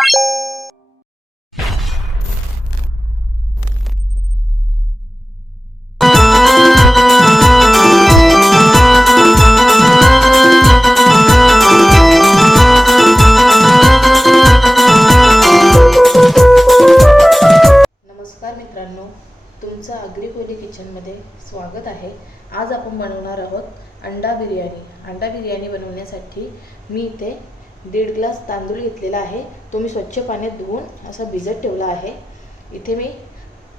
नमस्कार मित्रांनो, तुमचं आगरी किचनमध्ये स्वागत आहे। आज आपण बनवणार आहोत अंडा बिर्याणी। अंडा बिर्याणी बनवण्यासाठी मी इथे 1.5 ग्लास तांदूळ घेतलेला आहे। तो मी स्वच्छ पाण्यात धुवून असा भिजत ठेवला आहे। इथे मी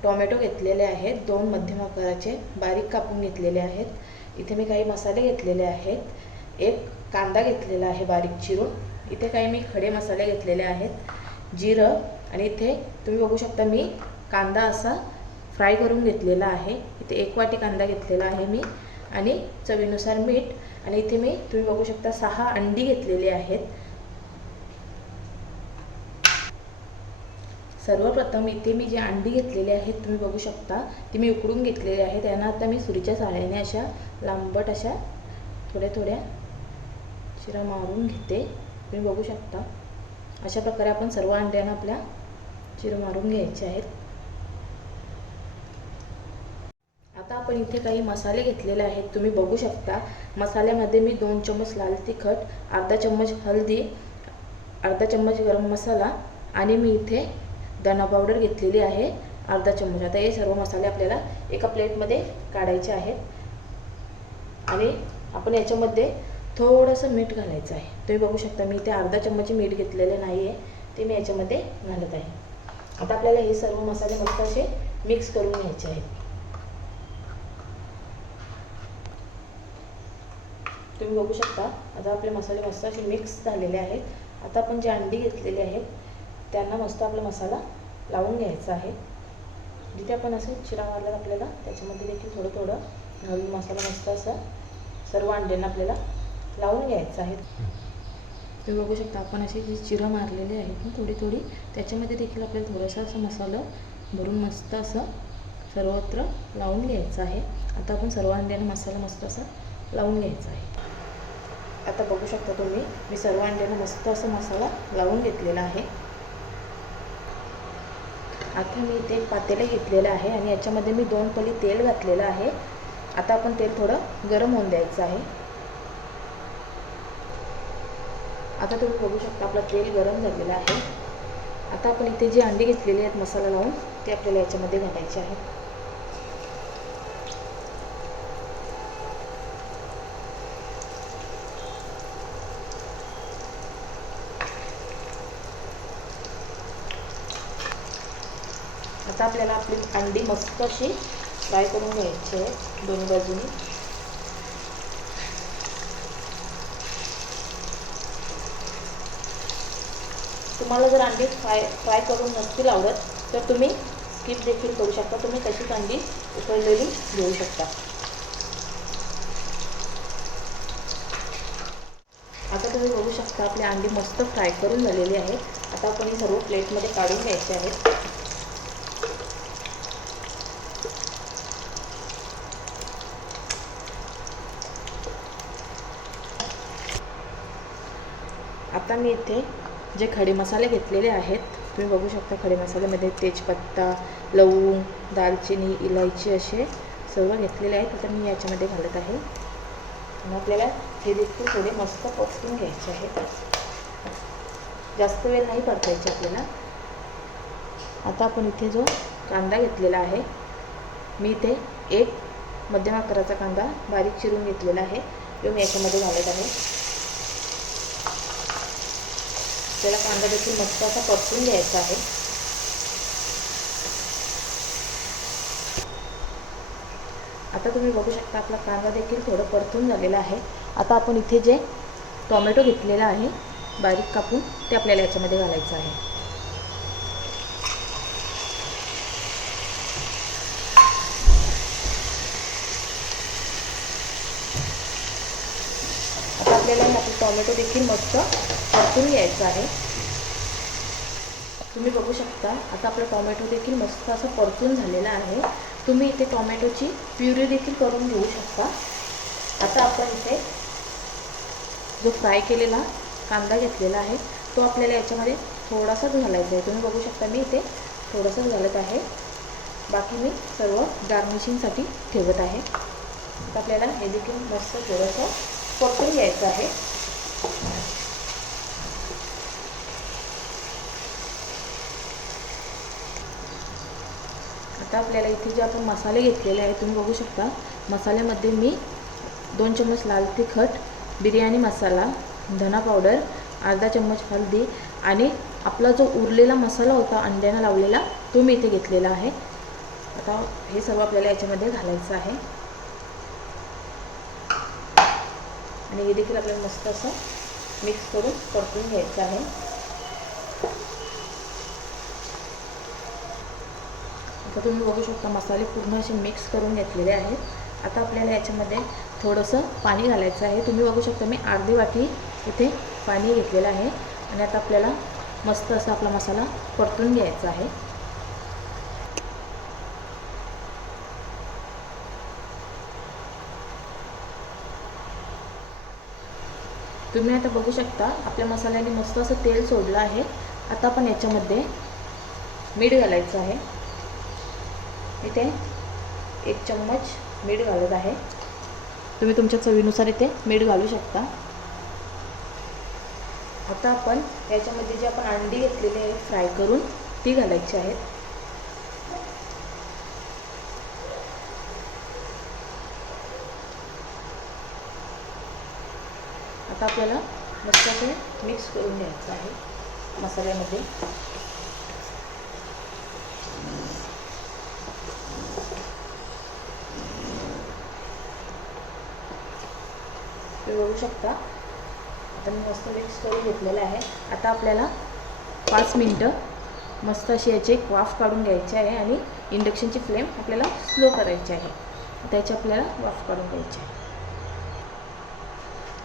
टोमॅटो घेतलेले आहेत, 2 मध्यम आकाराचे बारीक कापून घेतलेले आहेत। इथे मी काही मसाले घेतलेले आहेत, एक कांदा घेतलेला आहे बारीक चिरून। इथे काही मी खडे मसाले घेतलेले आहेत, जिरं, आणि इथे तुम्ही बघू शकता मी कांदा असा फ्राय करून घेतलेला आहे। इथे 1 वाटी कांदा घेतलेला आहे मी, आणि चवीनुसार मीठ, आणि इथे मी तुम्ही बघू शकता 6 अंडी घेतलेली आहेत। सर्वप्रथम इथे मी जे अंडी घेतलेली आहेत तुम्ही बघू शकता ती मी उकडून घेतलेली आहे। त्यांना आता मी सुरीच्या सहाय्याने अशा लांबट अशा थोड्या चिरा मारून घेते। तुम्ही बघू शकता अशा प्रकारे आपण सर्व अंड्यांना आपल्या चिरा मारून घ्यायचे आहेत। आता आपण इथे काही मसाले घेतलेले आहेत, तुम्ही बघू शकता। मसाल्यामध्ये मी 2 चम्मच लाल तिखट, अर्धा चम्मच हळदी, अर्धा चम्मच गरम मसाला, आणि मी इथे धना पावडर घेतलेली आहे अर्धा चम्मच। आता हे सर्व मसाले आपल्याला एका प्लेटमध्ये काढायचे आहेत, आणि आपण याच्यामध्ये थोडंसं मीठ घालायचं आहे। तुम्ही बघू शकता मी इथे अर्धा चम्मच मीठ घेतलेले नाही आहे, ते मी याच्यामध्ये घालत आहे। आता आपल्याला हे सर्व मसाले मस्त असे मिक्स करून घ्यायचे आहेत। तुम्ही बघू शकता आता आपले मसाले मस्त असे मिक्स झालेले आहेत। आता आपण जे अंडी घेतलेली आहेत त्यांना मस्त आपला मसाला लावून घ्यायचा आहे। जिथे आपण असं चिरा मारला आपल्याला त्याच्यामध्ये देखील थोडं घालून मसाला मस्त असा सर्व अंड्यांना आपल्याला लावून घ्यायचा आहे। तुम्ही बघू शकता आपण अशी जी चिरा मारलेली आहेत ना थोडी त्याच्यामध्ये देखील आपल्याला थोडासा असा मसाला भरून मस्त असं सर्वत्र लावून घ्यायचा आहे। आता आपण सर्व अंड्यांना मसाला मस्त असा लावून घ्यायचा आहे। आता बघू शकता तुम्ही मी सर्व अंड्यांना मस्त असा मसाला लावून घेतलेला आहे। आता मी इथे एक पातेले घेतलेलं आहे, आणि याच्यामध्ये मी 2 पळी तेल घातलेलं आहे। आता आपण तेल थोडं गरम होऊन द्यायचं आहे। आता तुम्ही बघू शकता आपलं तेल गरम झालेलं आहे। आता आपण इथे जी अंडी घेतलेली आहेत मसाला लावून ते आपल्याला याच्यामध्ये घालायचे आहे। आता आपल्याला आपली अंडी मस्त अशी फ्राय करून घ्यायची आहे दोन्ही बाजूनी। तुम्हाला जर अंडी फ्राय करून नसतील आवडत तर तुम्ही स्किप देखील करू शकता, तुम्ही तशीच अंडी उकळलेली घेऊ शकता। आता तुम्ही बघू शकता आपली अंडी मस्त फ्राय करून झालेली आहे। आता आपण ही सर्व प्लेटमध्ये काढून घ्यायचे आहेत। आता मी इथे जे खडे मसाले घेतलेले आहेत तुम्ही बघू शकता, खडे मसाल्यामध्ये तेजपत्ता, लवंग, दालचिनी, इलायची असे सर्व घेतलेले आहेत। आता मी याच्यामध्ये घालत आहे, आणि आपल्याला हे देखील थोडे मस्त परतून घ्यायचे आहेत। जास्त वेळ नाही परतायचे आपल्याला। आता आपण इथे जो कांदा घेतलेला आहे मी इथे 1 मध्यम आकाराचा कांदा बारीक चिरून घेतलेला आहे, तो मी याच्यामध्ये घालत आहे। त्याला कांदा देखील मस्त असा परतून घ्यायचा आहे। आता तुम्ही बघू शकता आपला कांदा देखील थोडं परतून झालेला आहे। आता आपण इथे जे टोमॅटो घेतलेला आहे बारीक कापून ते आपल्याला याच्यामध्ये घालायचं आहे। आता आपल्याला आपलं टोमॅटो देखील मस्त परतून घ्यायचं आहे। तुम्ही बघू शकता आता आपला टोमॅटो देखील मस्त असं परतून झालेला आहे। तुम्ही इथे टोमॅटोची प्युरी देखील करून घेऊ शकता। आता आपण इथे जो फ्राय केलेला कांदा घेतलेला आहे तो आपल्याला याच्यामध्ये थोडासाच घालायचा आहे. तुम्ही बघू शकता मी इथे थोडासाच घालत आहे, बाकी मी सर्व गार्निशिंगसाठी ठेवत आहे. तर आपल्याला हे देखील मस्त थोडंसं परतून घ्यायचं आहे. आता आपल्याला इथे जे आपण मसाले घेतलेले आहेत तुम्ही बघू शकता, मसाल्यामध्ये मी 2 चम्मच लाल तिखट, बिर्याणी मसाला, धना पावडर, अर्धा चम्मच हळदी आणि आपला जो उरलेला मसाला होता अंड्यानं लावलेला तो मी इथे घेतलेला आहे. आता हे सर्व आपल्याला याच्यामध्ये घालायचं आहे आणि हे देखील आपल्याला मस्त असं मिक्स करून परतून घ्यायचं आहे. आता तुम्ही बघू शकता मसाले पूर्ण असे मिक्स करून घेतलेले आहेत. आता आपल्याला याच्यामध्ये थोडंसं पाणी घालायचं आहे. तुम्ही बघू शकता मी अर्धी वाटी इथे पाणी घेतलेलं आहे आणि आता आपल्याला मस्त असा आपला मसाला परतून घ्यायचा आहे. तुम्ही आता बघू शकता आपल्या मसाल्याने मस्त असं तेल सोडलं आहे. आता आपण याच्यामध्ये मीठ घालायचं आहे. इथे 1 चम्मच मीठ घालत आहे. तुम्ही तुमच्या चवीनुसार इथे मीठ घालू शकता. आता आपण याच्यामध्ये जे आपण अंडी घेतलेली आहेत फ्राय करून ती घालायची आहेत. आता आपल्याला मस्त असे मिक्स करून घ्यायचं आहे मसाल्यामध्ये. तुम्ही बघू शकता आता मी मस्त मिक्स करून घेतलेलं आहे. आता आपल्याला 5 मिनटं मस्त अशी याची एक वाफ काढून घ्यायची आहे आणि इंडक्शनची फ्लेम आपल्याला स्लो करायची आहे. त्याची आपल्याला वाफ काढून घ्यायची आहे.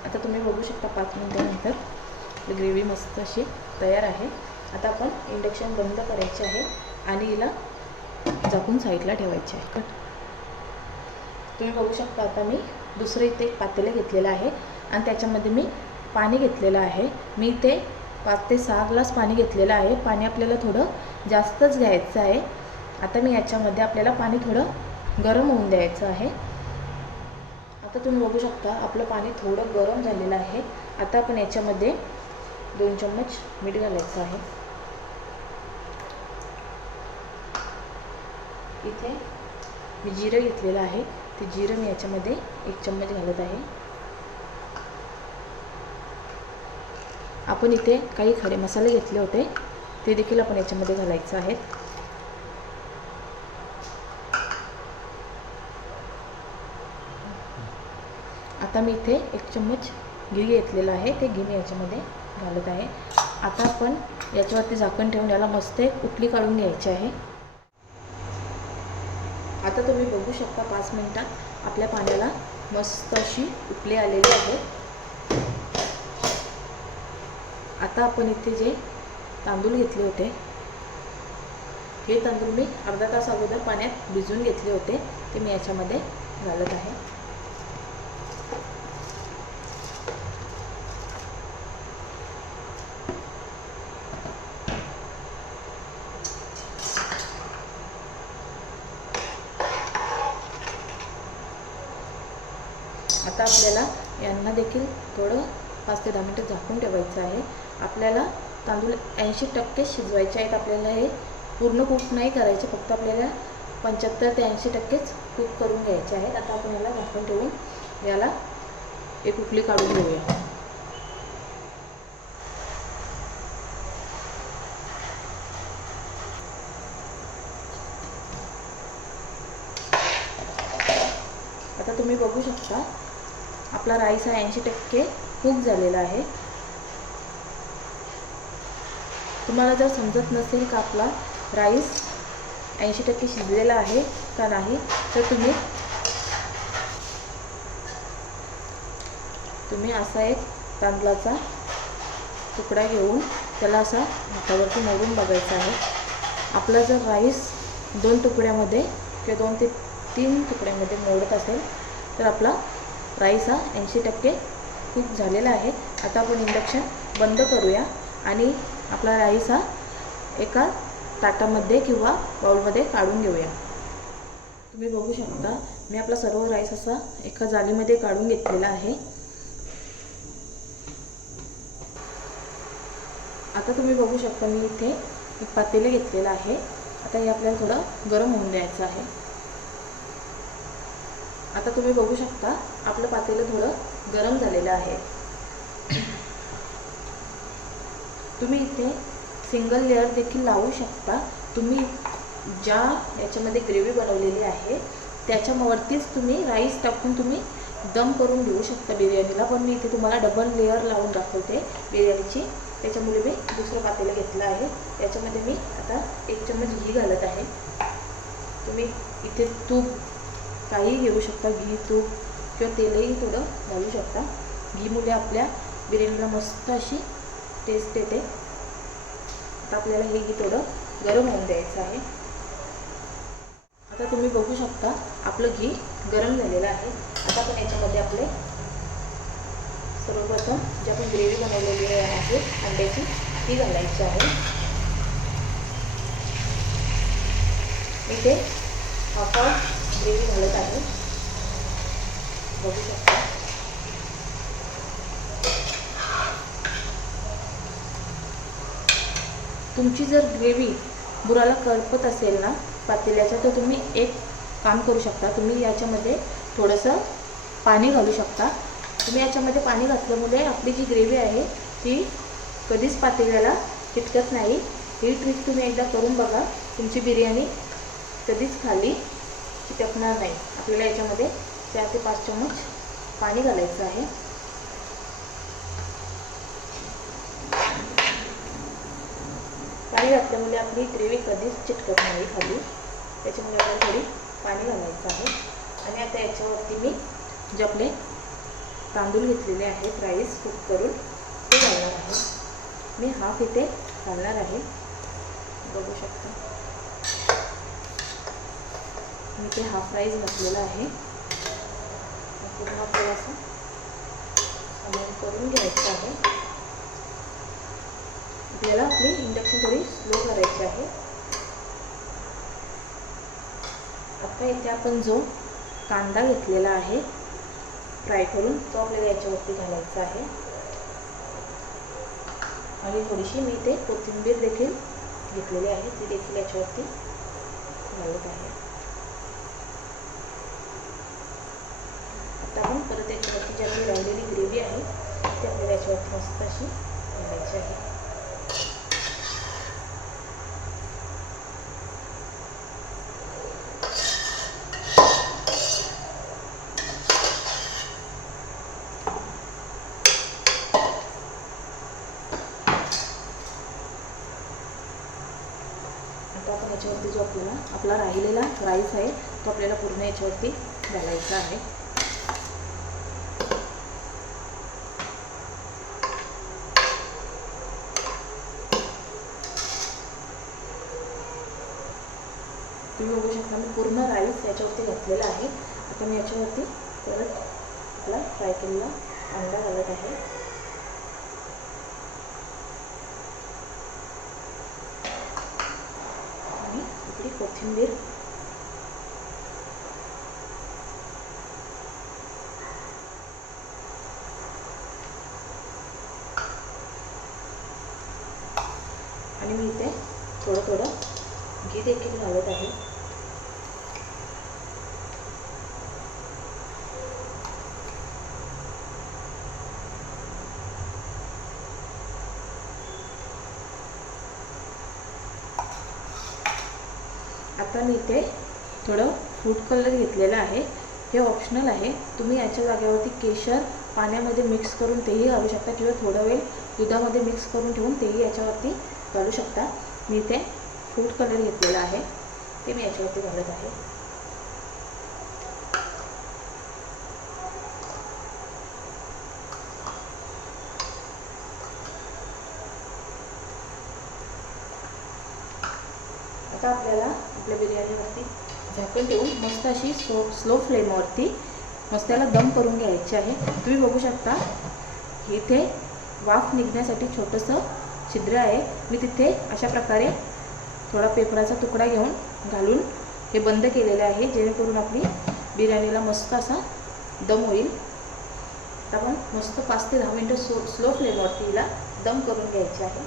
आता तुम्ही बघू शकता 5 मिनटानंतर ग्रेव्ही मस्त अशी तयार आहे. आता आपण इंडक्शन बंद करायचे आहे आणि हिला झाकून साईडला ठेवायचे आहे. तुम्ही बघू शकता आता मी दुसरं इथे एक पातेलं घेतलेलं आहे आणि त्याच्यामध्ये मी पाणी घेतलेलं आहे. मी इथे 5 ते 6 ग्लास पाणी घेतलेलं आहे. पाणी आपल्याला थोडं जास्तच घ्यायचं आहे. आता मी याच्यामध्ये आपल्याला पाणी थोडं गरम होऊन द्यायचं आहे. आता तुम्ही बघू शकता आपलं पाणी थोडं गरम झालेलं आहे. आता आपण याच्यामध्ये 2 चम्मच मीठ घालायचं आहे. इथे मी जिरं घेतलेलं आहे, ते जिरं मी याच्यामध्ये 1 चम्मच घालत आहे. आपण इथे काही खडे मसाले घेतले होते ते देखील आपण याच्यामध्ये घालायचं आहे. आता मी इथे 1 चम्मच घी घेतलेला आहे, ते घी मी याच्यामध्ये घालत आहे. आता आपण याच्यावरती झाकण ठेवून याला मस्त एक उकळी काढून घ्यायची आहे. आता तुम्ही बघू शकता 5 मिनिटात आपल्या पाण्याला मस्त अशी उकळी आलेली आहे. आता आपण इथे जे तांदूळ घेतले होते हे तांदूळ मी अर्धा तास अगोदर पाण्यात भिजवून घेतले होते, ते मी याच्यामध्ये घालत आहे. आता आपल्याला यांना देखील थोडं 5 ते 10 मिनिटं झाकून ठेवायचं आहे. आपल्याला तांदूळ 80% शिजवायचे आहेत. आपल्याला हे पूर्ण कुक नाही करायचे, फक्त आपल्याला 75 ते 80%च कुक करून घ्यायचे आहेत. आता आपण याला झाकून ठेवून याला एक उकळी काढून घेऊया. आता तुम्ही बघू शकता आपला राईस हा 80% कुक झालेला आहे. तुम्हाला जर समजत नसेल का आपला राईस 80% शिजलेला आहे का नाही, तर तुम्ही असा एक तांदळाचा तुकडा घेऊन त्याला असा हातावरती मोडून बघायचा आहे. आपला जर राईस 2 तुकड्यामध्ये किंवा 2 ते 3 तुकड्यामध्ये मोडत असेल तर आपला राईस हा 80% कुक झालेला आहे. आता आपण इंडक्शन बंद करूया आणि आपला राईस हा एका ताटामध्ये किंवा बाउलमध्ये काढून घेऊया। तुम्ही बघू शकता मी आपला सर्व राईस असा एका जालीमध्ये काढून घेतलेला आहे। आता तुम्ही बघू शकता मी इथे एक पातेले घेतलेलं आहे। आता हे आपल्याला थोडं गरम होऊन द्यायचं आहे। आता तुम्ही बघू शकता आपलं पातेलं थोडं गरम झालेलं आहे। तुम्ही इथे सिंगल लेअर देखील लावू शकता। तुम्ही ज्या याच्यामध्ये ग्रेव्ही बनवलेली आहे त्याच्यावरतीच तुम्ही राईस टाकून तुम्ही दम करून घेऊ शकता बिर्याणीला, पण मी इथे तुम्हाला डबल लेअर लावून दाखवते बिर्याणीची। त्याच्यामुळे मी दुसरं पातेलं घेतलं आहे। त्याच्यामध्ये मी आता 1 चम्मच घी घालत आहे। तुम्ही इथे तूप काही घेऊ शकता, घी तूप किंवा तेलही थोडं घालू शकता। घीमुळे आपल्या बिर्याणीला मस्त अशी टेस्ट येते। आता आपल्याला हे घी थोडं गरम होऊन द्यायचं आहे। आता तुम्ही बघू शकता आपलं घी गरम झालेलं आहे। आता आपण याच्यामध्ये आपले सर्वप्रथम जी आपण ग्रेव्ही बनवलेली आहे अंड्याची ती घालायची आहे। मी ते हाफ ग्रेव्ही घालत आहे, बघू शकता। तुमची जर ग्रेव्ही बुराला करपत असेल ना पातेल्याचा, तर तुम्ही एक काम करू शकता, तुम्ही याच्यामध्ये थोडंसं पाणी घालू शकता। तुम्ही याच्यामध्ये पाणी घातल्यामुळे आपली जी ग्रेव्ही आहे ती कधीच पातेल्याला चिटकत नाही। ही ट्रिक तुम्ही एकदा करून बघा, तुमची बिर्याणी कधीच खाली चिटकणार नाही। आपल्याला याच्यामध्ये 4 ते 5 चम्मच पाणी घालायचं आहे। पाणी घातल्यामुळे आपली ग्रेव्ही कधीच चिटकत नाही खाली, त्याच्यामुळे आपल्याला थोडी पाणी घालायचं आहे। आणि आता याच्यावरती मी जे आपले तांदूळ घेतलेले आहेत राईस कुक करून ते घालणार आहे। मी हाफ इथे घालणार आहे, बघू शकता। मी ते हाफ राईस घातलेला आहे। पूर्ण आपल्याला असं सामान करून घ्यायचं आहे। आपल्याला आपली इंडक्शन थोडी स्लो करायची आहे। आता इथे आपण जो कांदा घेतलेला आहे फ्राय करून तो आपल्याला याच्यावरती घालायचा आहे। आणि थोडीशी मी इथे कोथिंबीर देखील घेतलेली आहे, ती देखील याच्यावरती घालत आहे। आता आपण परत याच्यावरती जी आपली राहिलेली ग्रेव्ही आहे ती आपल्याला याच्यावरती मस्त अशी घालायची आहे। आता आपण याच्यावरती जो आपला राहिलेला राईस आहे तो आपल्याला पूर्ण याच्यावरती घालायचा आहे। तुम्ही बघू शकता मी पूर्ण राईस याच्यावरती घातलेला आहे। आता मी याच्यावरती परत आपला फ्राय केलेला अंडा घालत आहे। आणि इकडे कोथिंबीर, आणि मी इथे थोडं थोडं घी देखील घालत आहे। आता मी इथे थोडं फूड कलर घेतलेला आहे, हे ऑप्शनल आहे। तुम्ही याच्या जागेवरती केशर पाण्यामध्ये मिक्स करून तेही घालू शकता किंवा थोडा वेळ दुधामध्ये मिक्स करून ठेवून तेही याच्यावरती घालू शकता। मी इथे फूड कलर घेतलेला आहे, ते मी याच्यावरती घालत आहे। आता आपल्याला आपल्या बिर्याणीवरती झाकण ठेवून मस्त अशी स्लो फ्लेमवरती मस्त त्याला दम करून घ्यायची आहे। तुम्ही बघू शकता इथे वाफ निघण्यासाठी छोटंसं छिद्र आहे, मी तिथे अशा प्रकारे थोडा पेपराचा तुकडा घेऊन घालून हे बंद केलेले आहे, जेणेकरून आपली बिर्याणीला मस्त असा दम होईल. आता आपण मस्त 5 ते 10 मिनटं स्लो फ्लेमवरती हिला दम करून घ्यायचे आहे.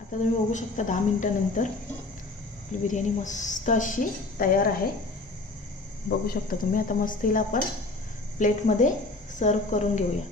आता तुम्ही बघू शकता 10 मिनटानंतर आपली बिर्याणी मस्त अशी तयार आहे. बघू शकता तुम्ही. आता मस्त हिला आपण प्लेटमध्ये सर्व करून घेऊया.